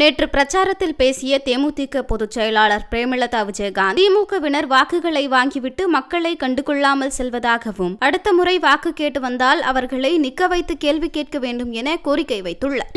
நேற்று பிரச்சாரத்தில் பேசிய தேமுதிக பொதுச் செயலாளர் பிரேமலதா விஜயகாந்த், திமுகவினர் வாக்குகளை வாங்கிவிட்டு மக்களை கண்டுகொள்ளாமல் செல்வதாகவும், அடுத்த முறை வாக்கு கேட்டு வந்தால் அவர்களை நிக்க வைத்து கேள்வி கேட்க வேண்டும் என கோரிக்கை வைத்துள்ளார்.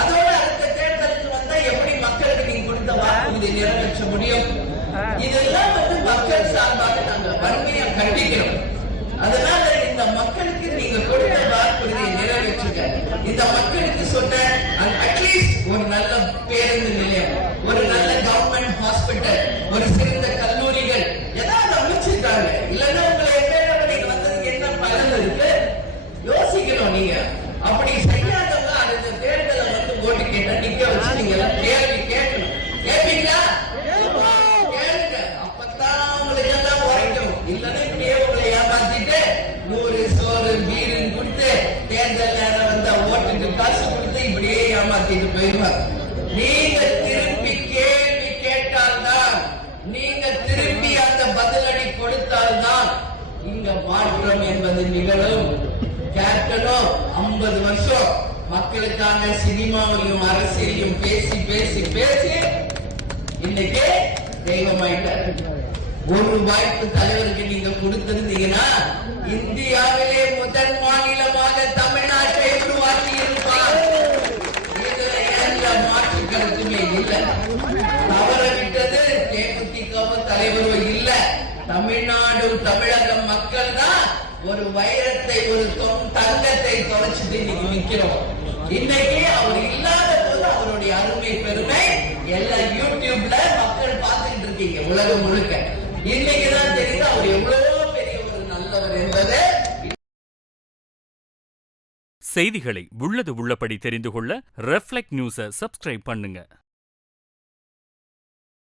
அதோட அடுத்த தேர்தலுக்கு வந்தா எப்படி மக்களுக்கு நீங்க கொடுத்த வாக்குறுதி நிறைவேற்ற முடியும்? இதெல்லாம் மக்கள் சார்பாக நாங்க வன்மையா கண்டிக்கிறோம். அதனால இந்த மக்களுக்கு நீங்க கொடுத்த வாக்குறுதியை நிறைவேற்றுங்க. இந்த மக்களுக்கு சொன்ன அட்லீஸ்ட் ஒரு நல்ல பேருந்து நிலையம், ஒரு நல்ல கவர்மெண்ட் ஹாஸ்பிட்டல், ஒரு சிறந்த கல்லூரிகள் ஏதாவது அமைச்சிருக்காங்க. இல்லைன்னா உங்களை எப்ப நீங்க வந்ததுக்கு என்ன பலன் இருக்கு யோசிக்கணும். நீங்க அப்படி செய்யாதவங்க அடுத்த தேர்தலை ஓட்டு கேட்டா நிக்க வச்சு நீங்க எல்லாம் கேள்வி கேட்கணும். கேட்பீங்களா? கேளுங்க. அப்பதான் உங்களுக்கு எல்லாம் உரைக்கும். இல்லைன்னா இப்படியே உங்களை ஏமாத்திட்டு 100 சோறு பீருன்னு கொடுத்து தேர்தல் நேரம் வந்தா ஓட்டுக்கு காசு கொடுத்து இப்படியே ஏமாத்திட்டு போயிடுவாங்க. நீங்க திருப்பி கேள்வி கேட்டால்தான், நீங்க திருப்பி அந்த பதிலடி கொடுத்தால்தான் இங்க மாற்றம் என்பது நிகழும். கேப்டனும் 50 வருஷம் மக்களுக்கான சினிமாவையும் அரசியலையும் பேசி பேசி பேசி இன்னைக்கு தெய்வமாயிட்டார். ஒரு வாய்ப்பு தலைவருக்கு நீங்க கொடுத்திருந்தீங்கன்னா இந்தியாவிலே முதல் மாநிலமாக தமிழ்நாட்டை உருவாக்கி இருப்பார். இதுல எந்த மாற்று கருத்துமே இல்லை. தவற விட்டது தேமுதிக தலைவரோ இல்ல, தமிழ்நாடு தமிழக மக்கள் தான் ஒரு வைரத்தை, ஒரு தங்கத்தை தொலைச்சிட்டு இன்னைக்கு நிக்கிறோம். இன்னைக்கு அவர் இல்லாத போது அவருடைய அருமை பெருமை எல்லாம் யூடியூப்ல மக்கள் பார்த்துட்டு இருக்கீங்க உலகம் முழுக்க. இன்னைக்குதான் தெரியுது அவர் எவ்வளவு பெரிய ஒரு நல்லவர் என்பது. செய்திகளை உள்ளது உள்ளபடி தெரிந்து கொள்ள ரெஃப்ளெக்ட் நியூஸை சப்ஸ்கிரைப் பண்ணுங்க.